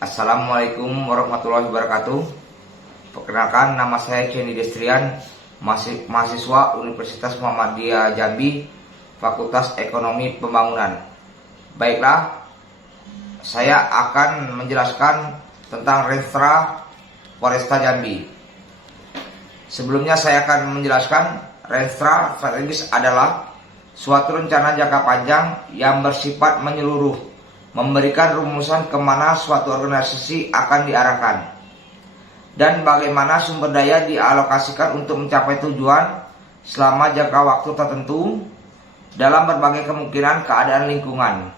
Assalamualaikum warahmatullahi wabarakatuh. Perkenalkan, nama saya Ceni Destrian, mahasiswa Universitas Muhammadiyah Jambi, Fakultas Ekonomi Pembangunan. Baiklah, saya akan menjelaskan tentang Renstra Polresta Jambi. Sebelumnya saya akan menjelaskan Renstra strategis adalah suatu rencana jangka panjang yang bersifat menyeluruh, memberikan rumusan kemana suatu organisasi akan diarahkan dan bagaimana sumber daya dialokasikan untuk mencapai tujuan selama jangka waktu tertentu dalam berbagai kemungkinan keadaan lingkungan.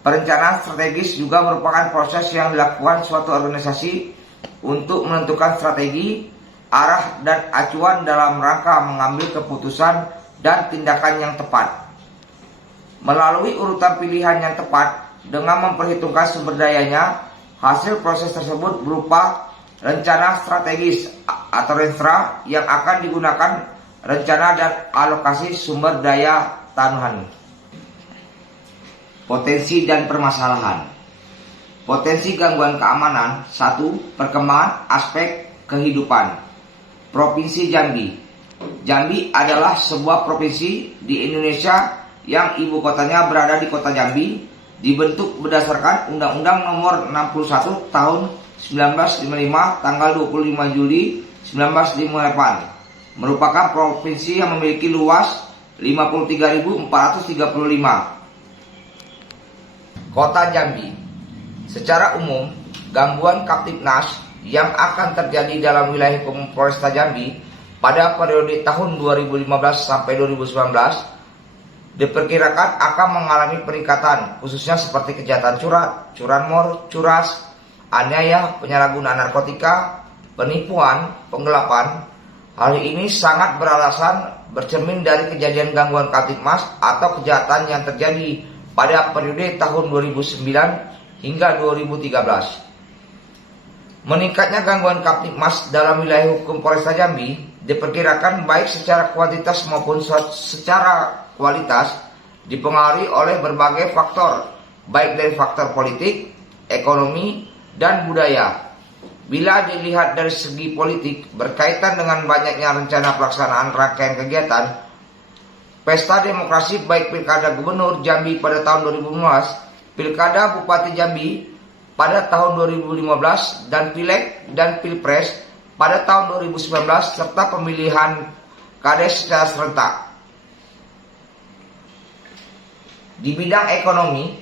Perencanaan strategis juga merupakan proses yang dilakukan suatu organisasi untuk menentukan strategi, arah, dan acuan dalam rangka mengambil keputusan dan tindakan yang tepat. Melalui urutan pilihan yang tepat dengan memperhitungkan sumber dayanya, hasil proses tersebut berupa rencana strategis atau Renstra yang akan digunakan rencana dan alokasi sumber daya tanuhan. Potensi dan permasalahan. Potensi gangguan keamanan. 1. Perkembangan aspek kehidupan. Provinsi Jambi. Jambi adalah sebuah provinsi di Indonesia yang ibu kotanya berada di kota Jambi, dibentuk berdasarkan Undang-Undang Nomor 61 Tahun 1955 tanggal 25 Juli 1958, merupakan provinsi yang memiliki luas 53.435. Kota Jambi. Secara umum, gangguan Kamtibnas yang akan terjadi dalam wilayah hukum Polresta Jambi pada periode tahun 2015 sampai 2019 diperkirakan akan mengalami peningkatan, khususnya seperti kejahatan curanmor, curas, aniaya, penyalahgunaan narkotika, penipuan, penggelapan. Hal ini sangat beralasan bercermin dari kejadian gangguan Kamtibmas atau kejahatan yang terjadi pada periode tahun 2009 hingga 2013. Meningkatnya gangguan Kamtibmas dalam wilayah hukum Polresta Jambi diperkirakan baik secara kuantitas maupun secara kualitas dipengaruhi oleh berbagai faktor, baik dari faktor politik, ekonomi, dan budaya. Bila dilihat dari segi politik, berkaitan dengan banyaknya rencana pelaksanaan rangkaian kegiatan Pesta Demokrasi baik Pilkada Gubernur Jambi pada tahun 2015, Pilkada Bupati Jambi pada tahun 2015, dan Pileg dan Pilpres pada tahun 2019, serta pemilihan Kades secara serentak. Di bidang ekonomi,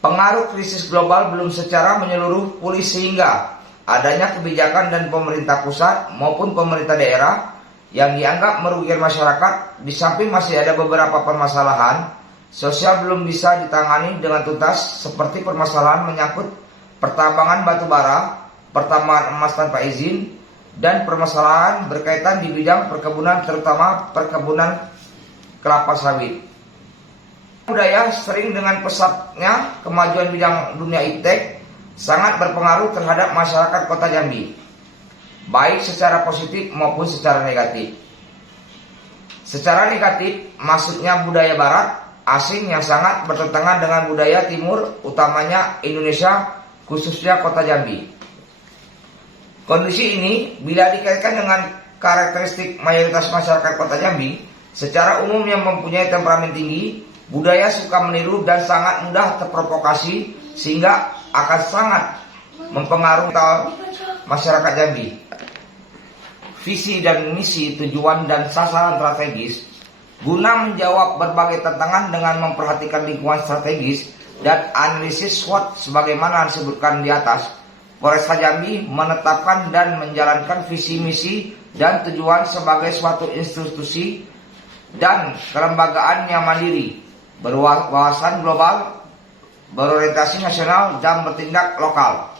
pengaruh krisis global belum secara menyeluruh pulih sehingga adanya kebijakan dan pemerintah pusat maupun pemerintah daerah yang dianggap merugikan masyarakat. Di samping masih ada beberapa permasalahan sosial belum bisa ditangani dengan tuntas, seperti permasalahan menyangkut pertambangan batu bara, pertambangan emas tanpa izin, dan permasalahan berkaitan di bidang perkebunan, terutama perkebunan kelapa sawit. Budaya sering dengan pesatnya kemajuan bidang dunia iptek sangat berpengaruh terhadap masyarakat kota Jambi, baik secara positif maupun secara negatif. Secara negatif, maksudnya budaya barat asing yang sangat bertentangan dengan budaya timur, utamanya Indonesia, khususnya kota Jambi. Kondisi ini bila dikaitkan dengan karakteristik mayoritas masyarakat kota Jambi secara umum yang mempunyai temperamen tinggi, budaya suka meniru dan sangat mudah terprovokasi, sehingga akan sangat mempengaruhi masyarakat Jambi. Visi dan misi, tujuan dan sasaran strategis guna menjawab berbagai tantangan dengan memperhatikan lingkungan strategis dan analisis SWOT sebagaimana disebutkan di atas. Polresta Jambi menetapkan dan menjalankan visi misi dan tujuan sebagai suatu institusi dan kelembagaan yang mandiri, berwawasan global, berorientasi nasional, dan bertindak lokal,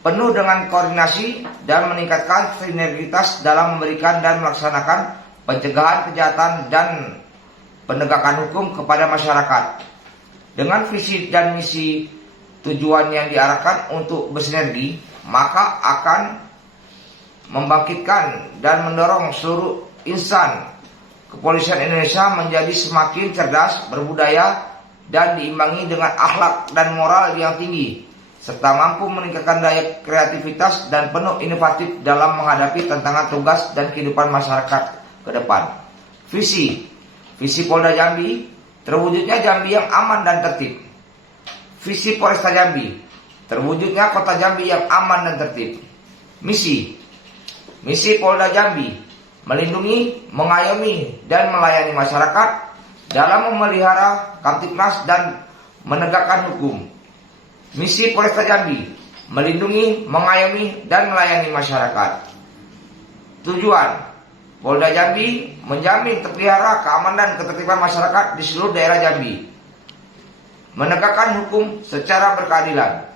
penuh dengan koordinasi dan meningkatkan sinergitas dalam memberikan dan melaksanakan pencegahan kejahatan dan penegakan hukum kepada masyarakat. Dengan visi dan misi tujuan yang diarahkan untuk bersinergi, maka akan membangkitkan dan mendorong seluruh insan kepolisian Indonesia menjadi semakin cerdas, berbudaya, dan diimbangi dengan akhlak dan moral yang tinggi, serta mampu meningkatkan daya kreativitas dan penuh inovatif dalam menghadapi tantangan tugas dan kehidupan masyarakat ke depan. Visi Polda Jambi, terwujudnya Jambi yang aman dan tertib. Visi Polresta Jambi, terwujudnya Kota Jambi yang aman dan tertib. Misi Polda Jambi, melindungi, mengayomi, dan melayani masyarakat dalam memelihara Kamtipmas dan menegakkan hukum. Misi Polresta Jambi, melindungi, mengayomi, dan melayani masyarakat. Tujuan Polda Jambi menjamin terpelihara keamanan dan ketertiban masyarakat di seluruh daerah Jambi, menegakkan hukum secara berkeadilan.